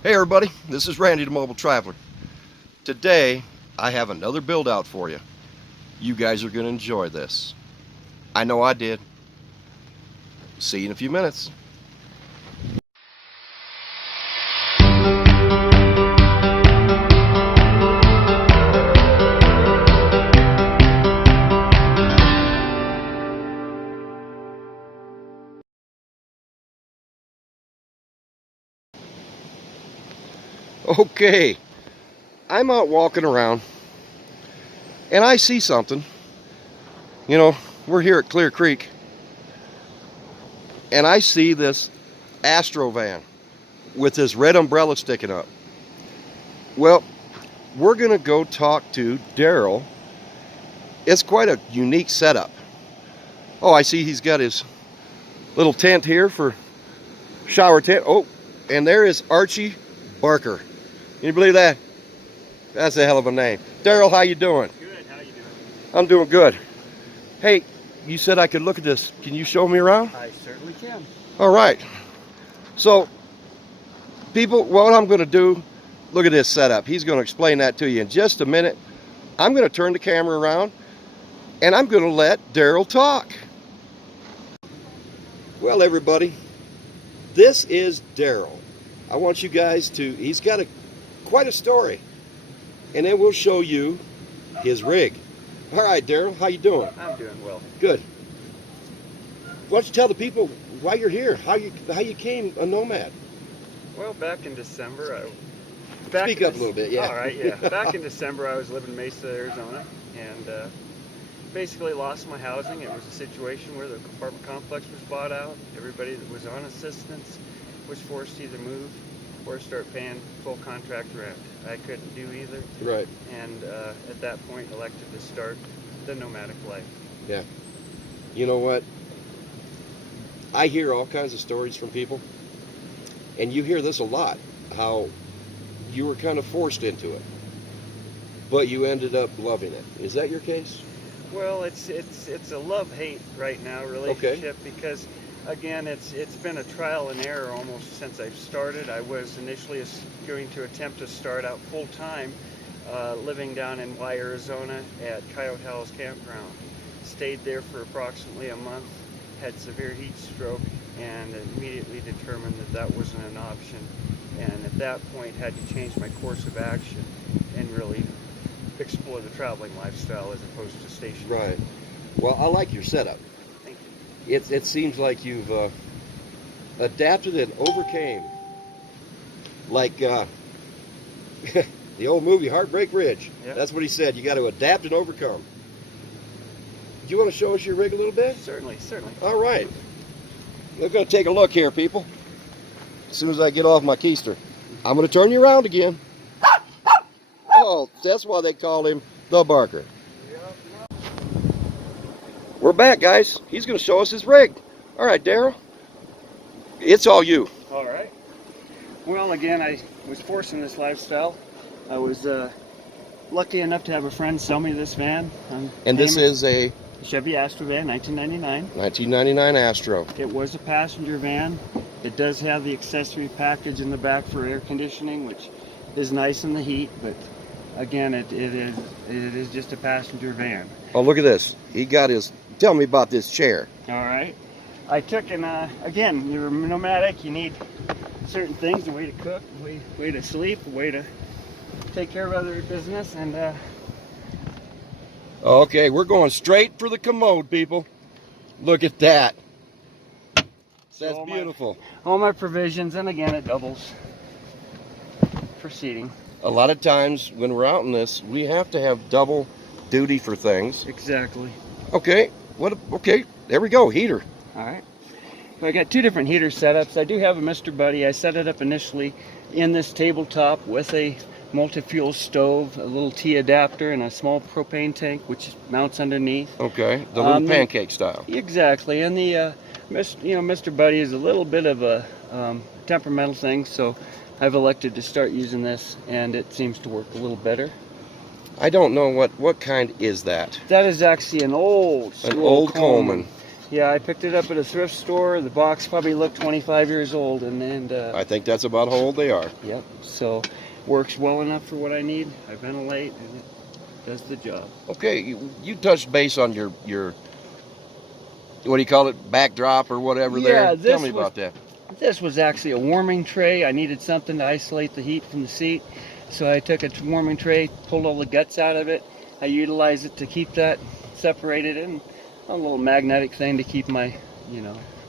Hey everybody, this is Randy the Mobile Traveler. Today I have another build out for you. You guys are going to enjoy this. I know I did. See you in a few minutes. Okay, I'm out walking around and I see something. You know, we're here at Clear Creek and I see this Astro van with this red umbrella sticking up. Well, we're gonna go talk to Daryl. It's quite a unique setup. Oh, I see he's got his little tent here for shower tent. Oh, and there is Archie Barker. Can you believe that? That's a hell of a name. Daryl, how you doing? Good, how you doing? I'm doing good. Hey, you said I could look at this. Can you show me around? I certainly can. All right. So, people, what I'm going to do, look at this setup. He's going to explain that to you in just a minute. I'm going to turn the camera around, and I'm going to let Daryl talk. Well, everybody, this is Daryl. I want you guys to, he's got quite a story, and then we'll show you his rig. All right, Daryl, how you doing? I'm doing well. Good. Why don't you tell the people why you're here, how you came a nomad? Well, back in December, Speak up a little bit, yeah. All right, yeah. Back in December, I was living in Mesa, Arizona, and basically lost my housing. It was a situation where the apartment complex was bought out. Everybody that was on assistance was forced to either move or start paying full contract rent. I couldn't do either. Right. And at that point, elected to start the nomadic life. Yeah. You know what? I hear all kinds of stories from people, and you hear this a lot, how you were kind of forced into it, but you ended up loving it. Is that your case? Well, it's a love-hate right now relationship, because again, it's been a trial and error almost since I've started. I was initially going to attempt to start out full-time living down in Arizona at Coyote House Campground. Stayed there for approximately a month, had severe heat stroke, and immediately determined that that wasn't an option. And at that point had to change my course of action and really explore the traveling lifestyle as opposed to stationary. Right. Well, I like your setup. Thank you. It seems like you've adapted and overcame, like the old movie Heartbreak Ridge. Yep. That's what he said. You got to adapt and overcome. Do you want to show us your rig a little bit? Certainly. All right. We're going to take a look here, people. As soon as I get off my keister, I'm going to turn you around again. Oh, that's why they call him the Barker. We're back, guys. He's going to show us his rig. All right, Daryl. It's all you. All right. Well, again, I was forced in this lifestyle. I was lucky enough to have a friend sell me this van. And this is a Chevy Astro van, 1999. 1999 Astro. It was a passenger van. It does have the accessory package in the back for air conditioning, which is nice in the heat, but again, it is just a passenger van. Oh, look at this. He got his, tell me about this chair. All right. I took and again, you're nomadic, you need certain things, a way to cook, a way to sleep, a way to take care of other business, and Okay, we're going straight for the Commode, people. Look at that. That's beautiful. All my provisions, and again, it doubles for seating. A lot of times when we're out in this, we have to have double duty for things. Exactly. Okay, okay, there we go, heater. All right. So I got two different heater setups. I do have a Mr. Buddy. I set it up initially in this tabletop with a multi-fuel stove, a little T adapter, and a small propane tank, which mounts underneath. Okay, the little pancake style. Exactly, and the Mr. Buddy is a little bit of a temperamental thing, so I've elected to start using this, and it seems to work a little better. I don't know what kind is that. That is actually an old Coleman. Yeah, I picked it up at a thrift store. The box probably looked 25 years old, and I think that's about how old they are. Yep. So works well enough for what I need. I ventilate, and it does the job. Okay, you touched base on your what do you call it, backdrop or whatever there? Tell me about that. This was actually a warming tray. I needed something to isolate the heat from the seat, so I took a warming tray, pulled all the guts out of it. I utilized it to keep that separated, and a little magnetic thing to keep my,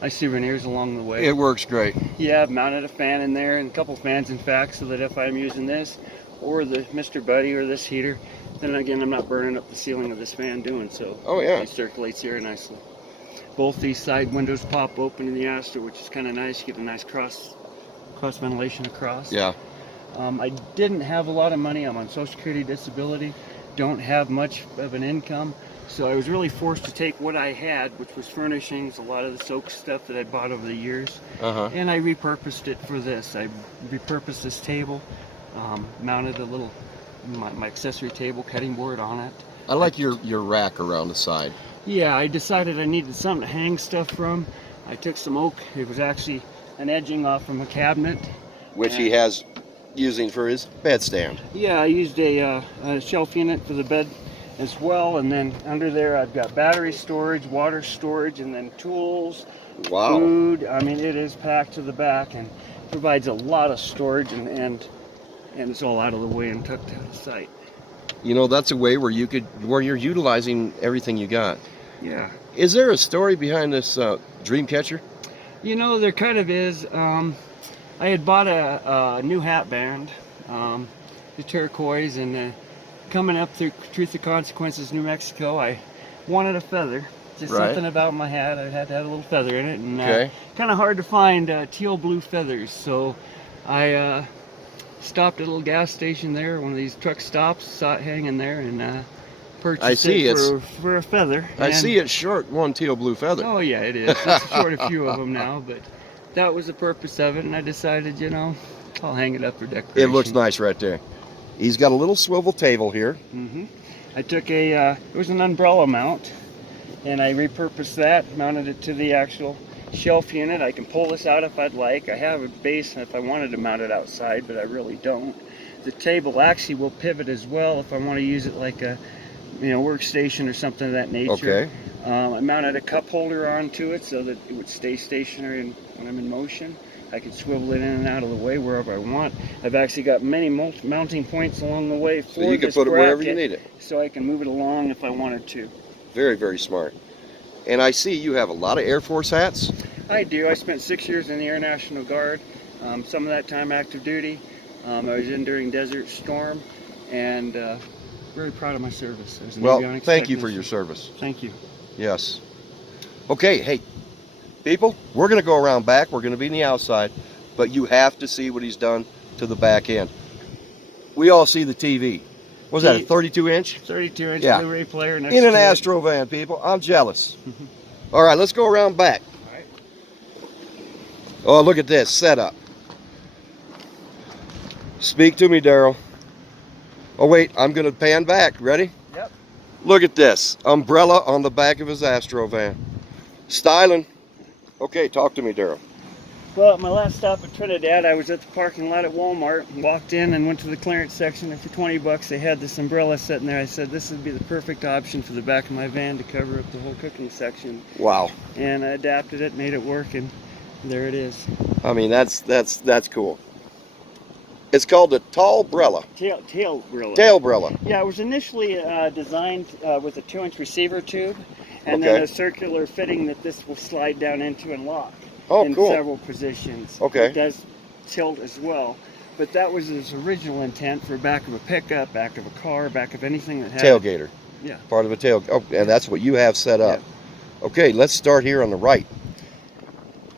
my souvenirs along the way. It works great. Yeah, I've mounted a fan in there, and a couple fans in fact, so that if I'm using this or the Mr. Buddy or this heater, then again I'm not burning up the ceiling of this fan doing so. Oh yeah. It circulates here nicely. Both these side windows pop open in the Astro, which is kind of nice. You get a nice cross ventilation across. Yeah. I didn't have a lot of money. I'm on Social Security disability. Don't have much of an income. So I was really forced to take what I had, which was furnishings, a lot of the soak stuff that I bought over the years, and I repurposed it for this. I repurposed this table, mounted a little, my accessory table, cutting board on it. I like your rack around the side. Yeah, I decided I needed something to hang stuff from. I took some oak. It was actually an edging off from a cabinet. Which he has using for his bed stand. Yeah, I used a shelf unit for the bed as well, and then under there I've got battery storage, water storage, and then tools, food. I mean, it is packed to the back and provides a lot of storage, and it's all out of the way and tucked out of sight. That's a way where you're utilizing everything you got. Yeah. Is there a story behind this dream catcher? There kind of is. I had bought a new hat band, the turquoise, and coming up through Truth or Consequences, New Mexico, I wanted a feather. Just something about my hat. I had to have a little feather in it, and kind of hard to find teal blue feathers. So I stopped at a little gas station there, one of these truck stops, saw it hanging there, and purchased it for a feather. I see it's short one teal blue feather. Oh yeah, it is. It's short a few of them now, but that was the purpose of it, and I decided, I'll hang it up for decoration. It looks nice right there. He's got a little swivel table here. I took it was an umbrella mount, and I repurposed that, mounted it to the actual shelf unit. I can pull this out if I'd like. I have a base if I wanted to mount it outside, but I really don't. The table actually will pivot as well if I want to use it like a workstation or something of that nature. Okay. I mounted a cup holder onto it so that it would stay stationary when I'm in motion. I can swivel it in and out of the way wherever I want. I've actually got many mounting points along the way for so you can put it wherever you need it. So I can move it along if I wanted to. Very, very smart. And I see you have a lot of Air Force hats. I do. I spent 6 years in the Air National Guard. Some of that time active duty. I was in during Desert Storm, and very proud of my service. Well, thank you for your service. Thank you. Yes. Okay, hey, people, we're going to go around back. We're going to be in the outside, but you have to see what he's done to the back end. We all see the TV. Was that a 32-inch? 32-inch Blu-ray player next in an to Astro van, people. I'm jealous. All right, let's go around back. All right. Oh, look at this setup. Speak to me, Daryl. Oh, wait, I'm going to pan back. Ready? Yep. Look at this. Umbrella on the back of his Astro van. Styling. Okay, talk to me, Daryl. Well, at my last stop at Trinidad, I was at the parking lot at Walmart, walked in and went to the clearance section, and for 20 bucks they had this umbrella sitting there. I said this would be the perfect option for the back of my van to cover up the whole cooking section. Wow. And I adapted it, made it work, and there it is. I mean, that's cool. It's called a tall-brella. Tail-brella. Tail-brella. Yeah, it was initially designed with a 2-inch receiver tube, and then a circular fitting that this will slide down into and lock. In several positions. Okay. It does tilt as well, but that was his original intent for back of a pickup, back of a car, back of anything that had tailgater. Yeah. Part of a tail. Oh, and that's what you have set up. Yeah. Okay, let's start here on the right.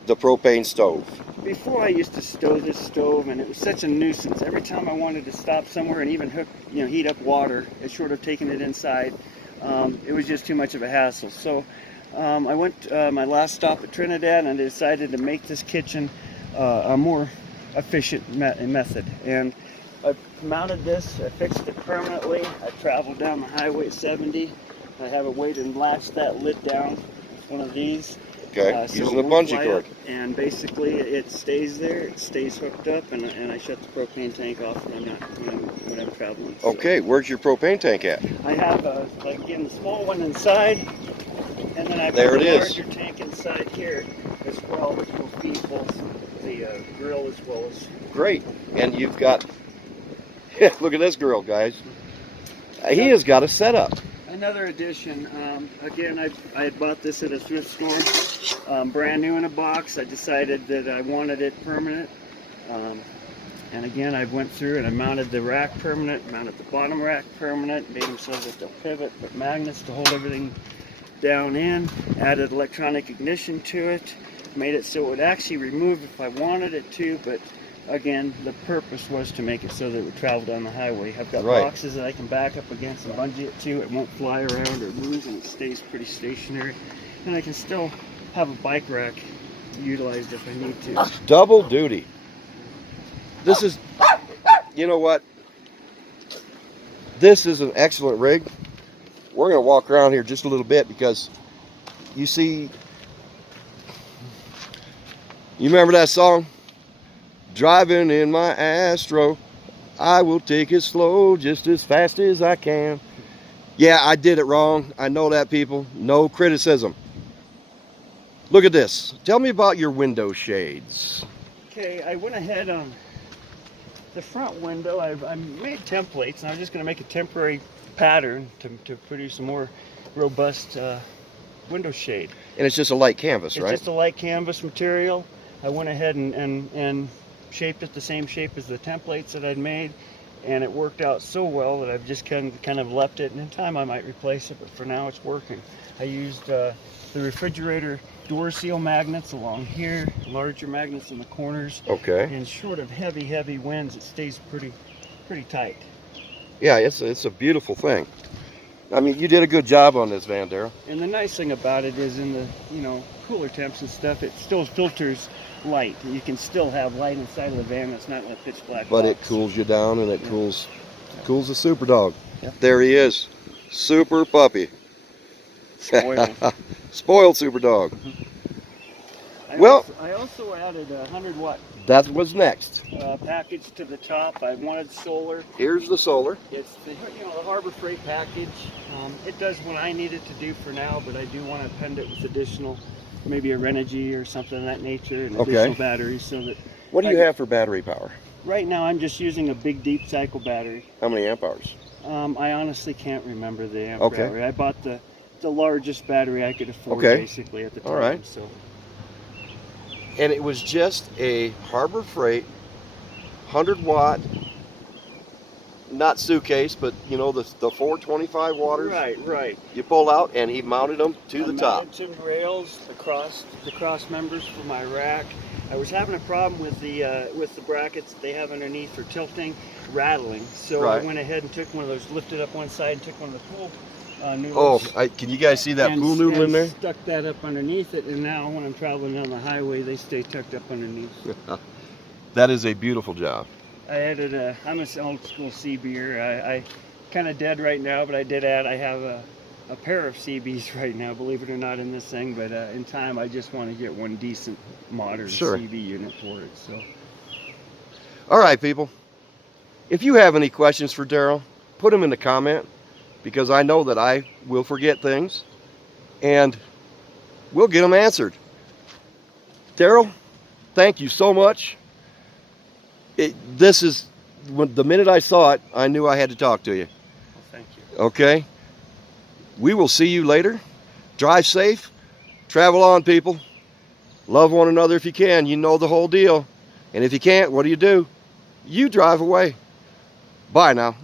The propane stove. Before I used to stow this stove, and it was such a nuisance. Every time I wanted to stop somewhere and even hook, heat up water, short of taking it inside, it was just too much of a hassle. So I went my last stop at Trinidad, and I decided to make this kitchen a more efficient method. And I mounted this, I fixed it permanently. I traveled down the highway at 70. I have it weighted and latched that lid down one of these. Okay, So using the it won't bungee fly cord. up, and basically it stays there. It stays hooked up, and I shut the propane tank off when I'm traveling. So. Okay, where's your propane tank at? I have like again the small one inside, and then I've There got it a is. larger tank inside here as well, which will feed both the grill as well as. Great, and you've got. Look at this grill, guys. He has got a setup. Another addition. Again, I had bought this at a thrift store, brand new in a box. I decided that I wanted it permanent. And again, I went through and I mounted the rack permanent, mounted the bottom rack permanent, made them so that they'll pivot, put magnets to hold everything down in, added electronic ignition to it, made it so it would actually remove if I wanted it to, but again, the purpose was to make it so that it would travel down the highway. I've got boxes that I can back up against and bungee it to. It won't fly around or move, and it stays pretty stationary. And I can still have a bike rack utilized if I need to. Double duty. This is, you know what? This is an excellent rig. We're going to walk around here just a little bit because you see, you remember that song? Driving in my Astro, I will take it slow just as fast as I can. Yeah, I did it wrong. I know that, people. No criticism. Look at this. Tell me about your window shades. Okay, I went ahead on the front window. I made templates, and I was just going to make a temporary pattern to produce a more robust window shade. And it's just a light canvas, right? It's just a light canvas material. I went ahead and shaped it the same shape as the templates that I'd made, and it worked out so well that I've just kind of left it, and in time I might replace it, but for now it's working. I used the refrigerator door seal magnets along here, larger magnets in the corners. Okay. And short of heavy winds, it stays pretty tight. Yeah, it's a beautiful thing. I mean, you did a good job on this van, Daryl. And the nice thing about it is in the cooler temps and stuff, it still filters light. You can still have light inside of the van that's not in a pitch black But box. it cools you down, and it cools the super dog. Yep. There he is, super puppy. Spoiled. Spoiled super dog. I also added a 100-watt That was next. package to the top. I wanted solar. Here's the solar. It's the Harbor Freight package. It does what I need it to do for now, but I do want to append it with additional, maybe a Renogy or something of that nature, and additional batteries, so that. What do you have for battery power? Right now, I'm just using a big deep cycle battery. How many amp hours? I honestly can't remember the amp hour. I bought the largest battery I could afford, basically, at the time. All right. So. And it was just a Harbor Freight 100-watt, not suitcase, but the 425 waters. Right. You pull out, and he mounted them to the top. Mounted two rails, the cross members for my rack. I was having a problem with the brackets that they have underneath for tilting, rattling. So I went ahead and took one of those, lifted up one side, and took one of the pool noodles. Can you guys see that pool noodle in there? Stuck that up underneath it, and now when I'm traveling down the highway, they stay tucked up underneath. That is a beautiful job. I added I'm an old school CB'er. I kind of dead right now, but I have a pair of CBs right now, believe it or not, in this thing. But in time, I just want to get one decent modern CB unit for it. So. All right, people. If you have any questions for Daryl, put them in the comment, because I know that I will forget things, and we'll get them answered. Daryl, thank you so much. The minute I saw it, I knew I had to talk to you. Well, thank you. Okay? We will see you later. Drive safe. Travel on, people. Love one another if you can. You know the whole deal. And if you can't, what do? You drive away. Bye now.